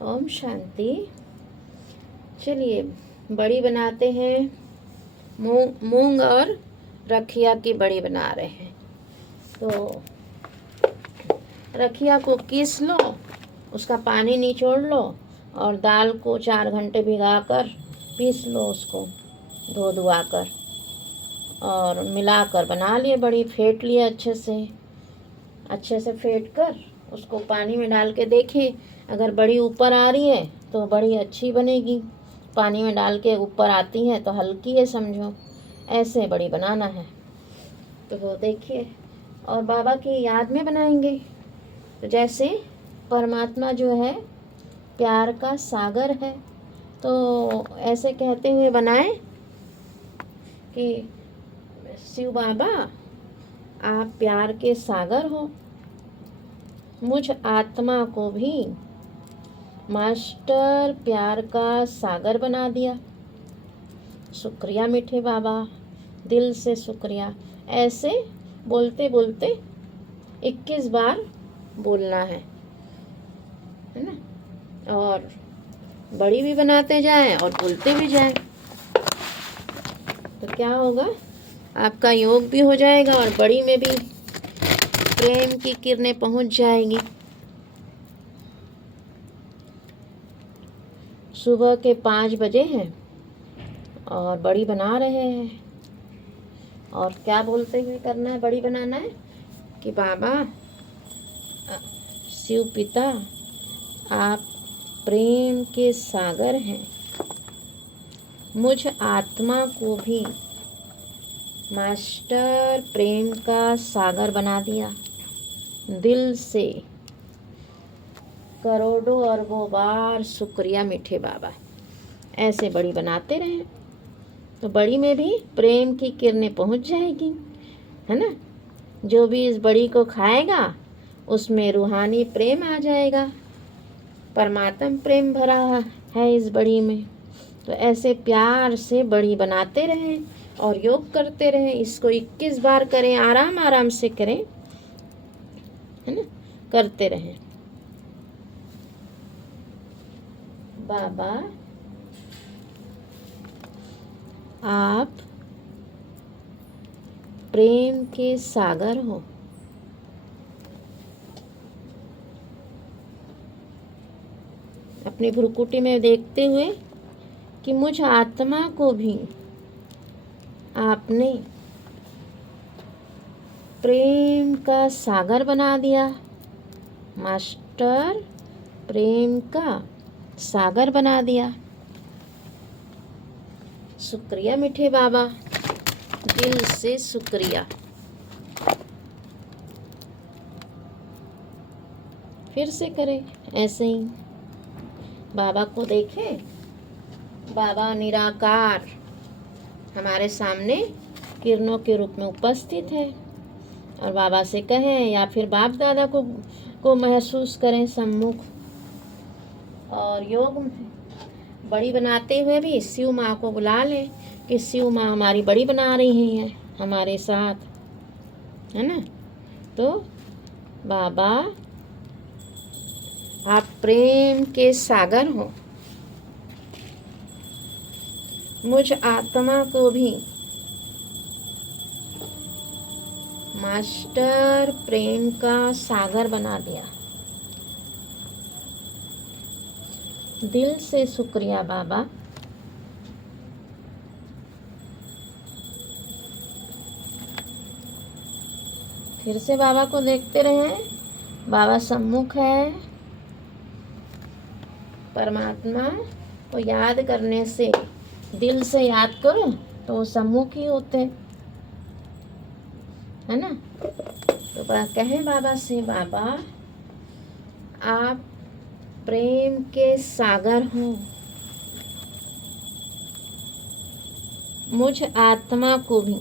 ओम शांति। चलिए बड़ी बनाते हैं। मूंग और रखिया की बड़ी बना रहे हैं। तो रखिया को कीस लो, उसका पानी निचोड़ लो और दाल को 4 घंटे भिगाकर पीस लो, उसको धो धुआ कर और मिलाकर बना लिए बड़ी। फेंट लिए अच्छे से फेंट कर उसको पानी में डाल के देखिए, अगर बड़ी ऊपर आ रही है तो बड़ी अच्छी बनेगी। पानी में डाल के ऊपर आती है तो हल्की है समझो। ऐसे बड़ी बनाना है। तो वो देखिए, और बाबा की याद में बनाएंगे। तो जैसे परमात्मा जो है प्यार का सागर है, तो ऐसे कहते हुए बनाए कि शिव बाबा आप प्यार के सागर हो, मुझ आत्मा को भी मास्टर प्यार का सागर बना दिया। शुक्रिया मीठे बाबा, दिल से शुक्रिया। ऐसे बोलते बोलते 21 बार बोलना है ना। और बड़ी भी बनाते जाएं और बोलते भी जाएं, तो क्या होगा, आपका योग भी हो जाएगा और बड़ी में भी प्रेम की किरणें पहुंच जाएंगी। सुबह के 5 बजे हैं और बड़ी बना रहे हैं। और क्या बोलते हुए करना है, बड़ी बनाना है कि बाबा शिव पिता आप प्रेम के सागर हैं, मुझ आत्मा को भी मास्टर प्रेम का सागर बना दिया। दिल से करोड़ों अरबों बार शुक्रिया मीठे बाबा। ऐसे बड़ी बनाते रहें तो बड़ी में भी प्रेम की किरणें पहुंच जाएगी, है ना। जो भी इस बड़ी को खाएगा उसमें रूहानी प्रेम आ जाएगा। परमात्मा प्रेम भरा है इस बड़ी में। तो ऐसे प्यार से बड़ी बनाते रहें और योग करते रहें। इसको 21 बार करें, आराम आराम से करें, है ना, करते रहें। बाबा आप प्रेम के सागर हो, अपनी भ्रुकुटी में देखते हुए कि मुझ आत्मा को भी आपने प्रेम का सागर बना दिया। मास्टर प्रेम का सागर बना दिया। शुक्रिया मीठे बाबा, दिल से शुक्रिया। फिर से करें ऐसे ही। बाबा को देखें, बाबा निराकार हमारे सामने किरणों के रूप में उपस्थित है। और बाबा से कहें या फिर बाप दादा को महसूस करें सम्मुख। और योग बड़ी बनाते हुए भी शिव माँ को बुला लें कि शिव माँ हमारी बड़ी बना रही हैं हमारे साथ, है ना। तो बाबा आप प्रेम के सागर हो, मुझ आत्मा को भी मास्टर प्रेम का सागर बना दिया। दिल से शुक्रिया बाबा। फिर से बाबा को देखते रहें। बाबा सम्मुख है। परमात्मा को याद करने से, दिल से याद करो तो वो सम्मुख ही होते, है ना। तो कहें बाबा से, बाबा आप प्रेम के सागर हो, मुझ आत्मा को भी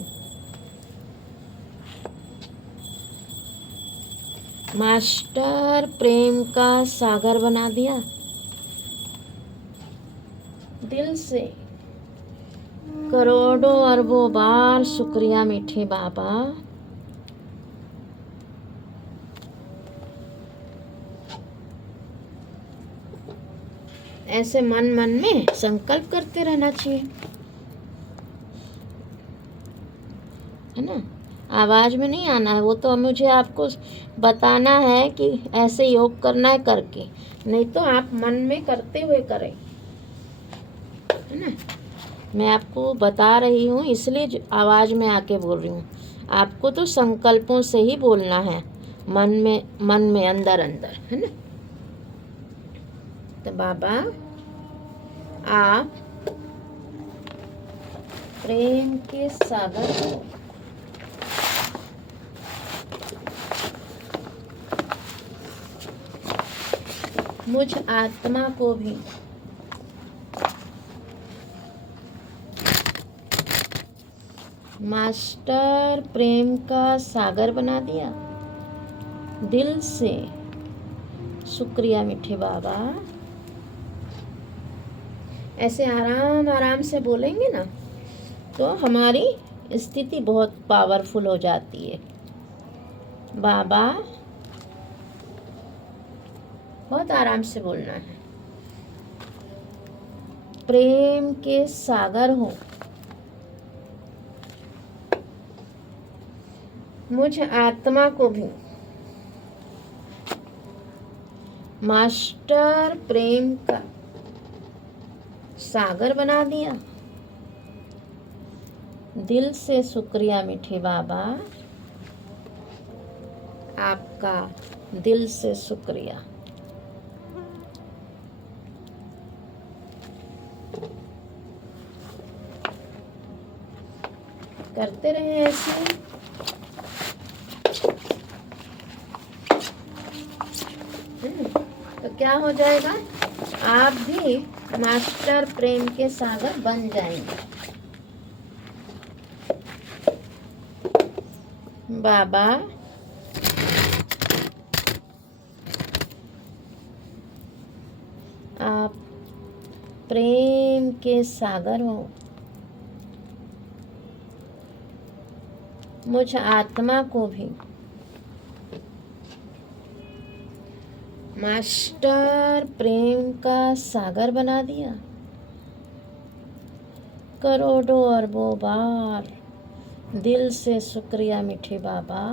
मास्टर प्रेम का सागर बना दिया। दिल से करोड़ों अरबों बार शुक्रिया मीठे बाबा। ऐसे मन मन में संकल्प करते रहना चाहिए, है ना। आवाज में नहीं आना है, वो तो मुझे आपको बताना है कि ऐसे योग करना है करके, नहीं तो आप मन में करते हुए करें, है ना। मैं आपको बता रही हूँ इसलिए आवाज में आके बोल रही हूँ। आपको तो संकल्पों से ही बोलना है, मन में अंदर अंदर, है ना। तो बाबा आप प्रेम के सागर हो, मुझ आत्मा को भी मास्टर प्रेम का सागर बना दिया। दिल से शुक्रिया मीठे बाबा। ऐसे आराम आराम से बोलेंगे ना तो हमारी स्थिति बहुत पावरफुल हो जाती है। बाबा बहुत आराम से बोलना है। प्रेम के सागर हो, मुझ आत्मा को भी मास्टर प्रेम का सागर बना दिया। दिल से शुक्रिया मीठे बाबा, आपका दिल से शुक्रिया। करते रहे ऐसे। तो क्या हो जाएगा, आप भी मास्टर प्रेम के सागर बन जाएंगे। बाबा आप प्रेम के सागर हो, मुझ आत्मा को भी मास्टर प्रेम का सागर बना दिया। करोड़ों अरबों बार दिल से शुक्रिया मीठे बाबा।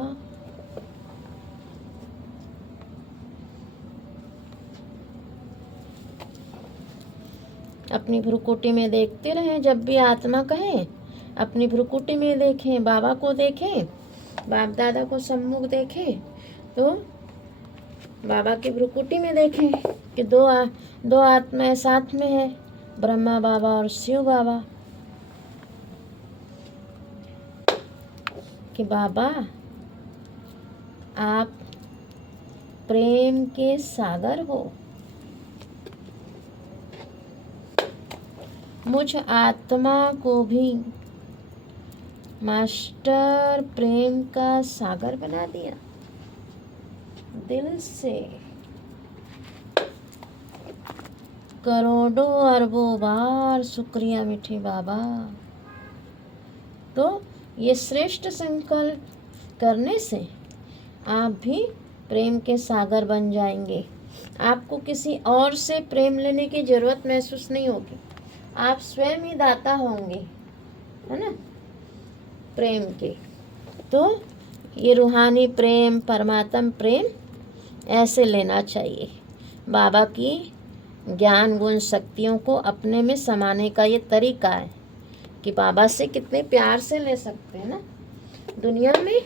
अपनी भ्रुकुटी में देखते रहें, जब भी आत्मा कहे अपनी भ्रुकुटी में देखें, बाबा को देखें, बाप दादा को सम्मुख देखें, तो बाबा की भ्रुकुटी में देखें कि दो आत्माएं साथ में है, ब्रह्मा बाबा और शिव बाबा। कि बाबा आप प्रेम के सागर हो, मुझ आत्मा को भी मास्टर प्रेम का सागर बना दिया। दिल से करोड़ों अरबों बार शुक्रिया मीठे बाबा। तो ये श्रेष्ठ संकल्प करने से आप भी प्रेम के सागर बन जाएंगे। आपको किसी और से प्रेम लेने की जरूरत महसूस नहीं होगी, आप स्वयं ही दाता होंगे, है ना, प्रेम के। तो ये रूहानी प्रेम, परमात्म प्रेम ऐसे लेना चाहिए। बाबा की ज्ञान गुण शक्तियों को अपने में समाने का ये तरीका है कि बाबा से कितने प्यार से ले सकते हैं ना। दुनिया में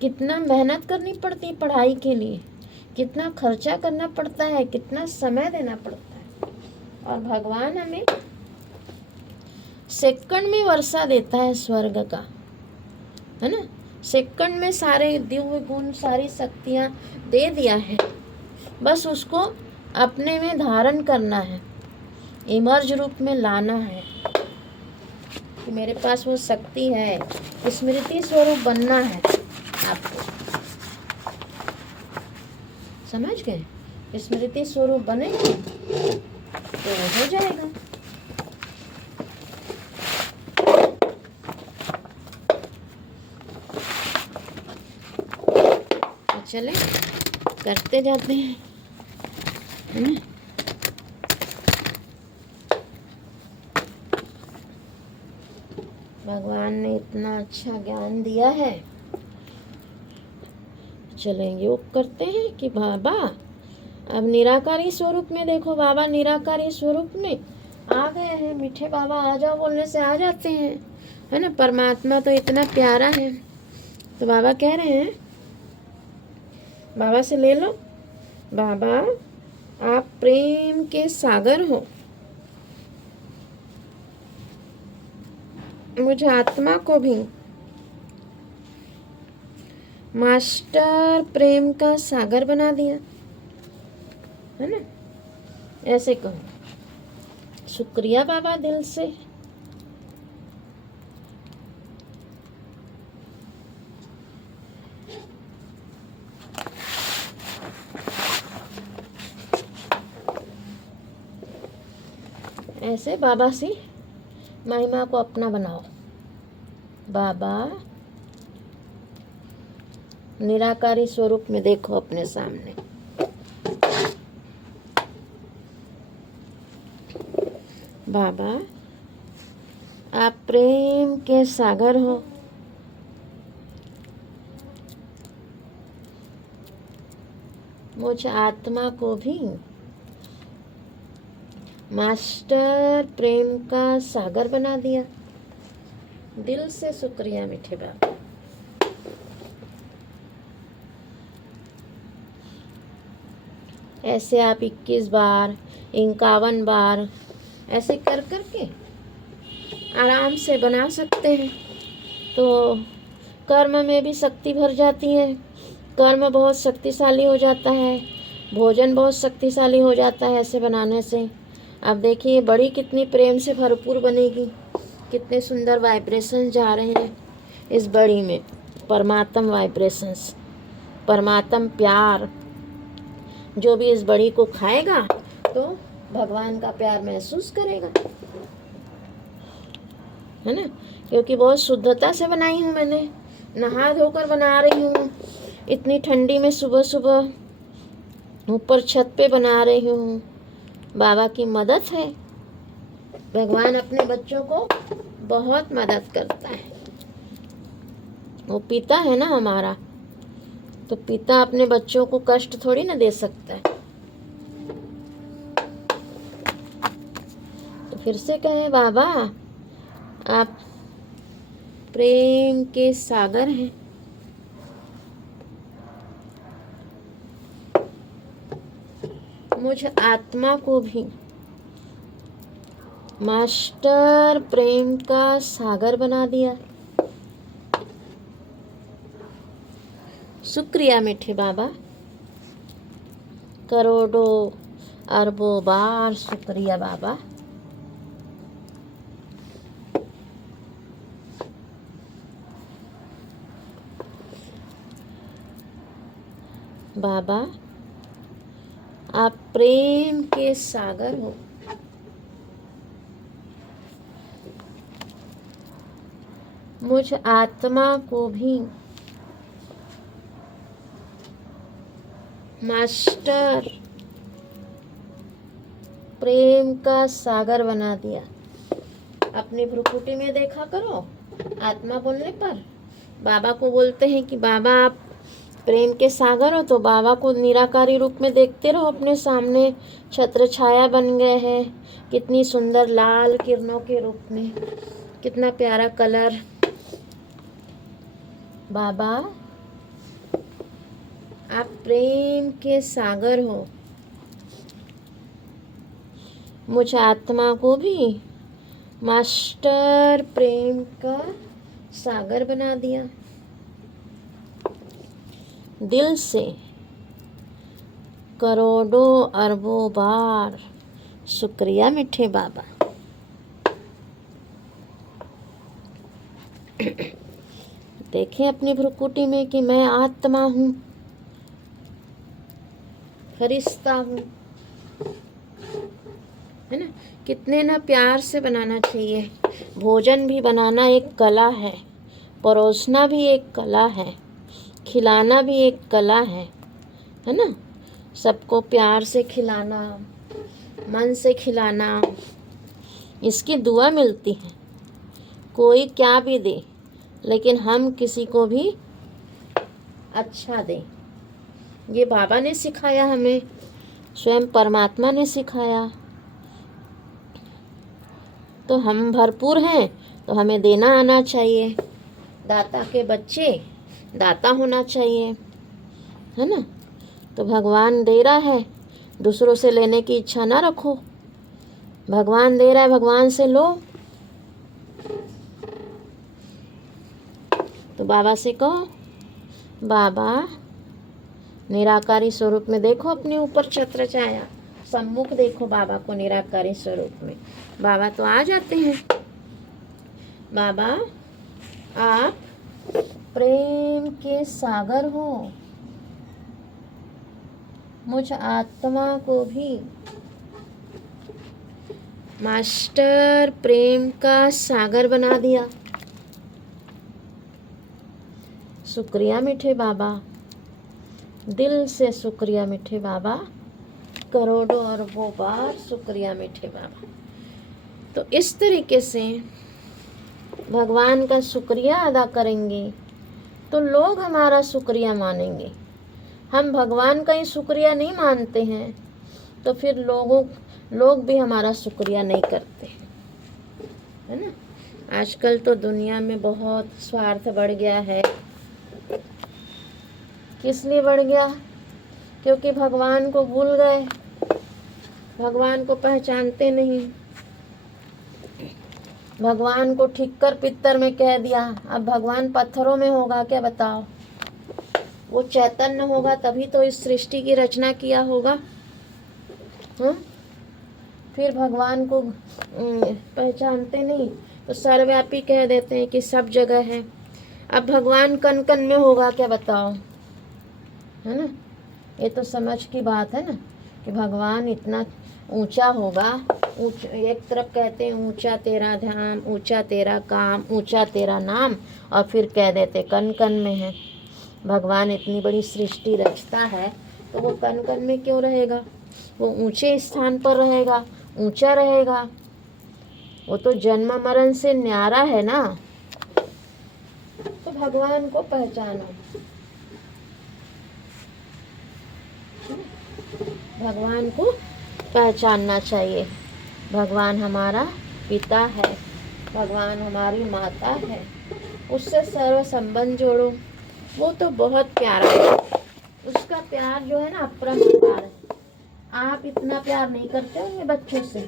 कितना मेहनत करनी पड़ती है पढ़ाई के लिए, कितना खर्चा करना पड़ता है, कितना समय देना पड़ता है, और भगवान हमें सेकंड में वर्षा देता है स्वर्ग का, है ना। सेकंड में सारे दिव्य गुण, सारी शक्तियाँ दे दिया है, बस उसको अपने में धारण करना है, इमर्ज रूप में लाना है कि मेरे पास वो शक्ति है। स्मृति स्वरूप बनना है आपको, समझ गए। स्मृति स्वरूप बनेंगे तो हो जाएगा। तो चले करते जाते हैं, है ना। भगवान ने इतना अच्छा ज्ञान दिया है, चलें योग करते हैं कि बाबा अब निराकारी स्वरूप में देखो, बाबा निराकारी स्वरूप में आ गए हैं। मीठे बाबा आ जाओ बोलने से आ जाते हैं, है ना। परमात्मा तो इतना प्यारा है। तो बाबा कह रहे हैं, बाबा से ले लो, बाबा आप प्रेम के सागर हो, मुझे आत्मा को भी मास्टर प्रेम का सागर बना दिया, है ना। ऐसे कहो, शुक्रिया बाबा दिल से। ऐसे बाबा से महिमा को अपना बनाओ। बाबा निराकारी स्वरूप में देखो अपने सामने। बाबा आप प्रेम के सागर हो, मुझ आत्मा को भी मास्टर प्रेम का सागर बना दिया। दिल से शुक्रिया मीठे बाबा। ऐसे आप 21 बार 51 बार ऐसे कर कर के आराम से बना सकते हैं। तो कर्म में भी शक्ति भर जाती है, कर्म बहुत शक्तिशाली हो जाता है, भोजन बहुत शक्तिशाली हो जाता है ऐसे बनाने से। अब देखिए बड़ी कितनी प्रेम से भरपूर बनेगी, कितने सुंदर वाइब्रेशन जा रहे हैं इस बड़ी में, परमात्म वाइब्रेशंस, परमात्म प्यार। जो भी इस बड़ी को खाएगा तो भगवान का प्यार महसूस करेगा, है ना। क्योंकि बहुत शुद्धता से बनाई हूँ मैंने, नहा धोकर बना रही हूँ, इतनी ठंडी में सुबह सुबह ऊपर छत पे बना रही हूँ। बाबा की मदद है, भगवान अपने बच्चों को बहुत मदद करता है। वो पिता है ना हमारा, तो पिता अपने बच्चों को कष्ट थोड़ी ना दे सकता है। तो फिर से कहें, बाबा आप प्रेम के सागर हैं, मुझ आत्मा को भी मास्टर प्रेम का सागर बना दिया। शुक्रिया मीठे बाबा, करोड़ों अरबों बार शुक्रिया बाबा। बाबा आप प्रेम के सागर हो, मुझ आत्मा को भी मास्टर प्रेम का सागर बना दिया। अपनी भ्रुकुटी में देखा करो, आत्मा बोलने पर बाबा को बोलते हैं कि बाबा आप प्रेम के सागर हो, तो बाबा को निराकारी रूप में देखते रहो अपने सामने। छत्र छाया बन गए हैं, कितनी सुंदर लाल किरणों के रूप में, कितना प्यारा कलर। बाबा आप प्रेम के सागर हो, मुझ आत्मा को भी मास्टर प्रेम का सागर बना दिया। दिल से करोड़ों अरबों बार शुक्रिया मीठे बाबा। देखें अपनी भ्रुकुटी में कि मैं आत्मा हूँ, फरिश्ता हूँ, है ना। कितने ना प्यार से बनाना चाहिए। भोजन भी बनाना एक कला है, परोसना भी एक कला है, खिलाना भी एक कला है ना। सबको प्यार से खिलाना, मन से खिलाना, इसकी दुआ मिलती है। कोई क्या भी दे, लेकिन हम किसी को भी अच्छा दें। ये बाबा ने सिखाया हमें, स्वयं परमात्मा ने सिखाया। तो हम भरपूर हैं तो हमें देना आना चाहिए। दाता के बच्चे दाता होना चाहिए, है ना। तो भगवान दे रहा है, दूसरों से लेने की इच्छा ना रखो। भगवान दे रहा है, भगवान से लो। तो बाबा से कहो, बाबा निराकारी स्वरूप में देखो, अपने ऊपर छत्र छाया, सम्मुख देखो बाबा को निराकारी स्वरूप में। बाबा तो आ जाते हैं। बाबा आप प्रेम के सागर हो, मुझ आत्मा को भी मास्टर प्रेम का सागर बना दिया। शुक्रिया मीठे बाबा, दिल से शुक्रिया मीठे बाबा, करोड़ों अरबों बार शुक्रिया मीठे बाबा। तो इस तरीके से भगवान का शुक्रिया अदा करेंगे तो लोग हमारा शुक्रिया मानेंगे। हम भगवान का ही शुक्रिया नहीं मानते हैं तो फिर लोग भी हमारा शुक्रिया नहीं करते, है ना। आजकल तो दुनिया में बहुत स्वार्थ बढ़ गया है। किस लिए बढ़ गया? क्योंकि भगवान को भूल गए, भगवान को पहचानते नहीं। भगवान को ठिक्कर पित्तर में कह दिया। अब भगवान पत्थरों में होगा क्या, बताओ? वो चैतन्य होगा तभी तो इस सृष्टि की रचना किया होगा। फिर भगवान को पहचानते नहीं तो सर्वव्यापी कह देते हैं कि सब जगह है। अब भगवान कन कन में होगा क्या, बताओ, है ना। ये तो समझ की बात है ना कि भगवान इतना ऊंचा होगा। एक तरफ कहते हैं ऊंचा तेरा ध्यान, ऊंचा तेरा काम, ऊंचा तेरा नाम, और फिर कह देते कन कन में है। भगवान इतनी बड़ी सृष्टि रचता है तो वो कन कन में क्यों रहेगा? वो ऊंचे स्थान पर रहेगा, ऊंचा रहेगा। वो तो जन्म मरण से न्यारा है ना। तो भगवान को पहचानो, भगवान को पहचानना चाहिए। भगवान हमारा पिता है, भगवान हमारी माता है, उससे सर्व संबंध जोड़ो। वो तो बहुत प्यारा है, उसका प्यार जो है ना अपरंपार है। आप इतना प्यार नहीं करते होंगे बच्चों से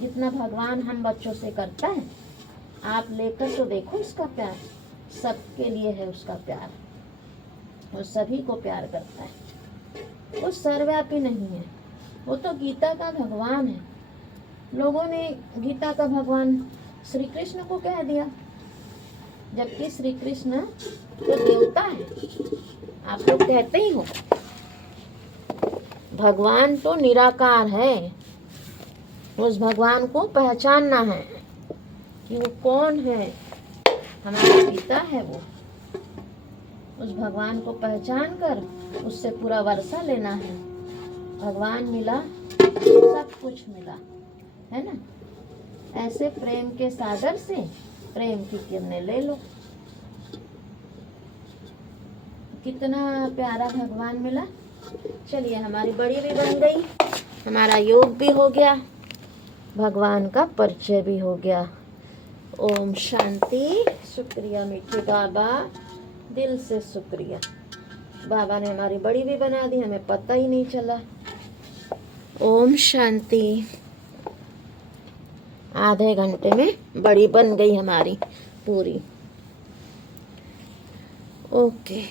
जितना भगवान हम बच्चों से करता है। आप लेकर तो देखो उसका प्यार, सबके लिए है उसका प्यार। वो सभी को प्यार करता है। वो सर्वव्यापी नहीं है, वो तो गीता का भगवान है। लोगों ने गीता का भगवान श्री कृष्ण को कह दिया, जबकि श्री कृष्ण तो देवता है। आप लोग कहते ही हो, भगवान तो निराकार है। उस भगवान को पहचानना है कि वो कौन है। हमारा पिता है वो। उस भगवान को पहचान कर उससे पूरा वर्षा लेना है। भगवान मिला, सब कुछ मिला, है ना। ऐसे प्रेम के सागर से प्रेम की किरणें ले लो। कितना प्यारा भगवान मिला। चलिए, हमारी बड़ी भी बन गई, हमारा योग भी हो गया, भगवान का परिचय भी हो गया। ओम शांति। शुक्रिया मीठे बाबा, दिल से शुक्रिया। बाबा ने हमारी बड़ी भी बना दी, हमें पता ही नहीं चला। ओम शांति। आधे घंटे में बड़ी बन गई हमारी पूरी। ओके।